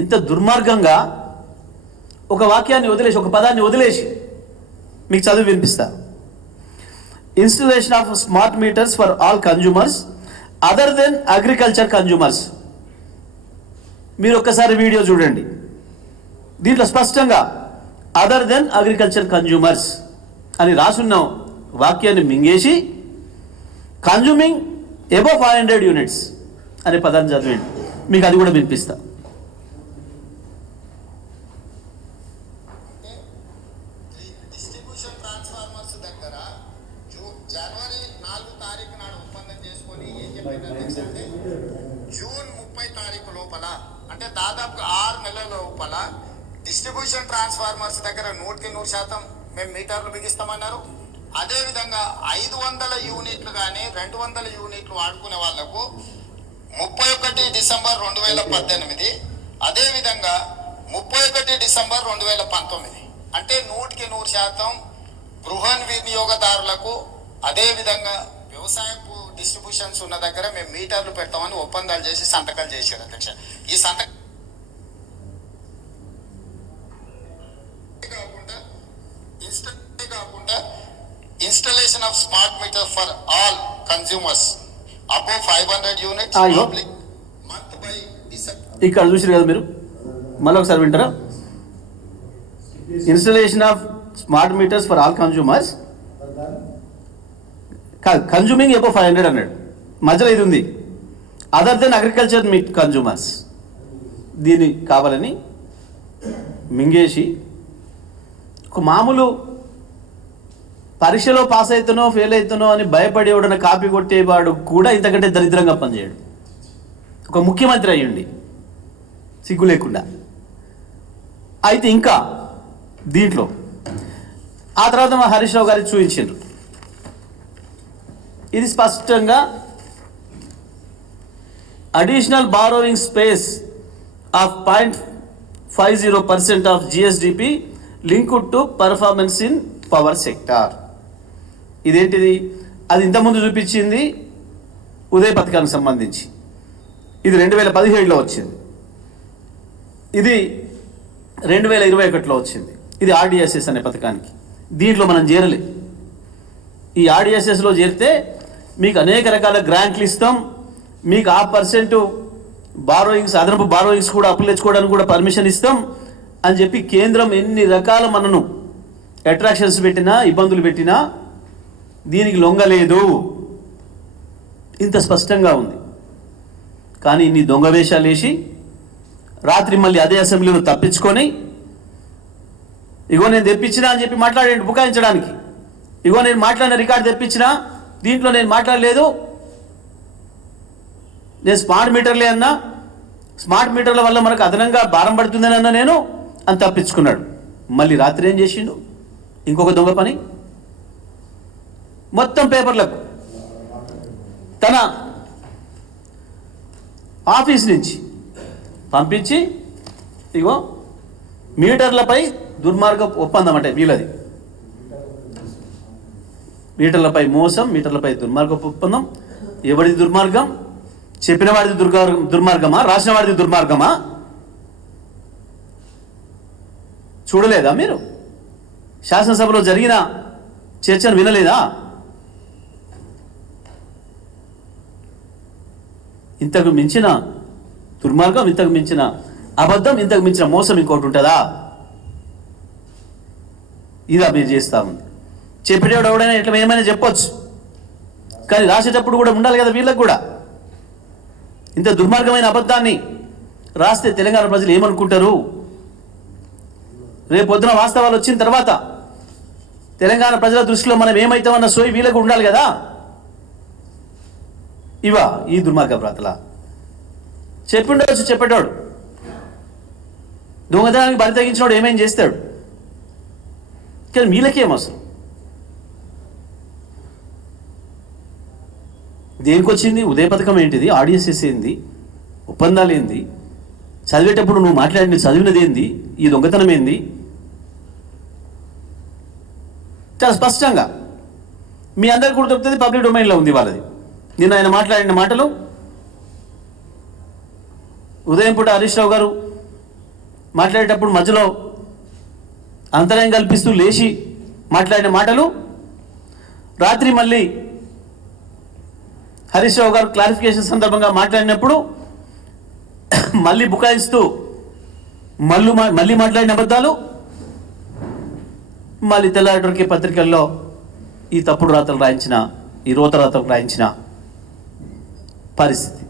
ఇంత దుర్మార్గంగా ఒక వాక్యాన్ని వదిలేసి, ఒక పదాన్ని వదిలేసి మీకు చదివి వినిపిస్తా. Installation of smart meters for all consumers other than agriculture consumers. మీరు ఒక్కసారి వీడియో చూడండి. దీంట్లో స్పష్టంగా అదర్ దెన్ అగ్రికల్చర్ కన్జ్యూమర్స్ అని రాసున్న వాక్యాన్ని మింగేసి కన్జ్యూమింగ్ అబవ్ 500 యూనిట్స్ అనే పదాన్ని చదివండి. మీకు అది కూడా వినిపిస్తా. డిస్ట్రిబ్యూషన్ ట్రాన్స్ఫార్మర్స్ దగ్గర జనవరి 4 తారీఖు నాడు ఒప్పందం చేసుకొని ఏం చెప్పారంటే జూన్ 30 తారీఖు లోపల, అంటే దాదాపు 6 నెలల లోపల డిస్ట్రిబ్యూషన్ ట్రాన్స్ఫార్మర్స్ దగ్గర 100% మేము మీటర్లు బిగిస్తామన్నారు. అదేవిధంగా 500 యూనిట్లు కానీ 200 యూనిట్లు వాడుకునే వాళ్లకు 31 డిసెంబర్ 2018, అదేవిధంగా 31 డిసెంబర్ 2019, అంటే 100% గృహ వినియోగదారులకు, అదేవిధంగా వ్యవసాయపు డిస్ట్రిబ్యూషన్స్ ఉన్న దగ్గర మేము మీటర్లు పెడతామని ఒప్పందాలు చేసి సంతకాలు చేశారు అధ్యక్ష. ఈ సంతకం కాకుండా installation of smart meter for all consumers above 500 units public month by December. ఇక్కడ చూసారు కదా మీరు, మళ్ళీ ఒకసారి వింటారా? Installation of smart meters for all consumers, consuming above 500 అన్నాడు. మధ్యలో ఇది ఉంది, other than agriculture meet consumers. దీన్ని కావాలని మింగేసి ఒక మామూలు పరీక్షలో పాస్ అవుతానో ఫెయిల్ అవుతానో అని భయపడి ఎవడన్నా కాపీ కొట్టేవాడు కూడా ఇంతకంటే దరిద్రంగా పనిచేయడు. ఒక ముఖ్యమంత్రి అయ్యండి సిగ్గు లేకుండా. అయితే ఇంకా దీంట్లో ఆ తర్వాత మా హరీష్ రావు గారికి చూపించారు. ఇది స్పష్టంగా additional borrowing space of 0.50% of GSDP linked to performance in power sector. ఇదేంటిది? అది ఇంతకుముందు చూపించింది ఉదయ పథకానికి సంబంధించి, ఇది 2017లో వచ్చింది, ఇది 2021లో వచ్చింది. ఇది ఆర్డిఎస్ఎస్ అనే పథకానికి. దీంట్లో మనం చేరలే. ఈ ఆర్డిఎస్ఎస్లో చేరితే మీకు అనేక రకాల గ్రాంట్లు ఇస్తాం, మీకు ఆ % బారోయింగ్స్, అదనపు బారోయింగ్స్ కూడా అప్పులు తెచ్చుకోవడానికి కూడా పర్మిషన్ ఇస్తాం అని చెప్పి కేంద్రం ఎన్ని రకాల మనను అట్రాక్షన్స్ పెట్టినా, ఇబ్బందులు పెట్టినా దీనికి లొంగలేదు. ఇంత స్పష్టంగా ఉంది. కానీ ఇన్ని దొంగ వేషాలు వేసి రాత్రి మళ్ళీ అదే అసెంబ్లీలో తప్పించుకొని, ఇగో నేను తెప్పించినా అని చెప్పి మాట్లాడండి బుకాయించడానికి. ఇగో నేను మాట్లాడిన రికార్డు తెప్పించినా, దీంట్లో నేను మాట్లాడలేదు, నేను స్మార్ట్ మీటర్లే అన్నా, స్మార్ట్ మీటర్ల వల్ల మనకు అదనంగా భారం పడుతుందని అన్నా నేను అని తప్పించుకున్నాడు. మళ్ళీ రాత్రి ఏం చేసిండు? ఇంకొక దొంగ పని. మొత్తం పేపర్లకు తన ఆఫీస్ నుంచి పంపించి, ఇగో మీటర్లపై దుర్మార్గ ఒప్పందం అంటే వీళ్ళది, మీటర్లపై మోసం, మీటర్లపై దుర్మార్గ ఒప్పందం. ఎవరిది దుర్మార్గం? చెప్పిన వాడిది దుర్మార్గమా? రాసిన వాడిది దుర్మార్గమా? చూడలేదా మీరు? శాసనసభలో జరిగిన చర్చను వినలేదా? ఇంతకు మించిన దుర్మార్గం, ఇంతకు మించిన అబద్ధం, ఇంతకు మించిన మోసం ఇంకోటి ఉంటుందా? ఇదా మీరు చేస్తా ఉంది. చెప్పేటప్పుడు ఎవడైనా ఇట్లా ఏమైనా చెప్పొచ్చు, కానీ రాసేటప్పుడు కూడా ఉండాలి కదా వీళ్ళకు కూడా. ఇంత దుర్మార్గమైన అబద్ధాన్ని రాస్తే తెలంగాణ ప్రజలు ఏమనుకుంటారు? రేపు పొద్దున వాస్తవాలు వచ్చిన తర్వాత తెలంగాణ ప్రజల దృష్టిలో మనం ఏమవుతామన్న సోయి వీళ్ళకు ఉండాలి కదా. ఇవా ఈ దుర్మార్గ ప్రాతల చెప్పిండవచ్చు చెప్పేటోడు. దొంగతనానికి బరి తగ్గించినోడు ఏమేం చేస్తాడు? కానీ వీళ్ళకేం అవసరం? దేనికి వచ్చింది? ఉదయ పథకం ఏంటిది? ఆర్డిఎస్ఎస్ ఏంది? ఒప్పందాలు ఏంది? చదివేటప్పుడు నువ్వు మాట్లాడిన చదివినది ఏంది? ఈ దొంగతనం ఏంది? చాలా స్పష్టంగా మీ అందరికి కూడా దొరుకుతుంది, పబ్లిక్ డొమైన్లో ఉంది వాళ్ళది. నిన్న ఆయన మాట్లాడిన మాటలు, ఉదయం పూట హరీష్ రావు గారు మాట్లాడేటప్పుడు మధ్యలో అంతరాయం కల్పిస్తూ లేచి మాట్లాడిన మాటలు, రాత్రి మళ్ళీ హరీష్ రావు గారు క్లారిఫికేషన్ సందర్భంగా మాట్లాడినప్పుడు మళ్ళీ బుకాయిస్తూ మళ్ళీ మాట్లాడిన అబద్ధాలు, మళ్ళీ తెల్లారికి పత్రికల్లో ఈ తప్పుడు రాతలు రాయించిన, ఈ రోత రాతలు రాయించిన పరిస్థితి.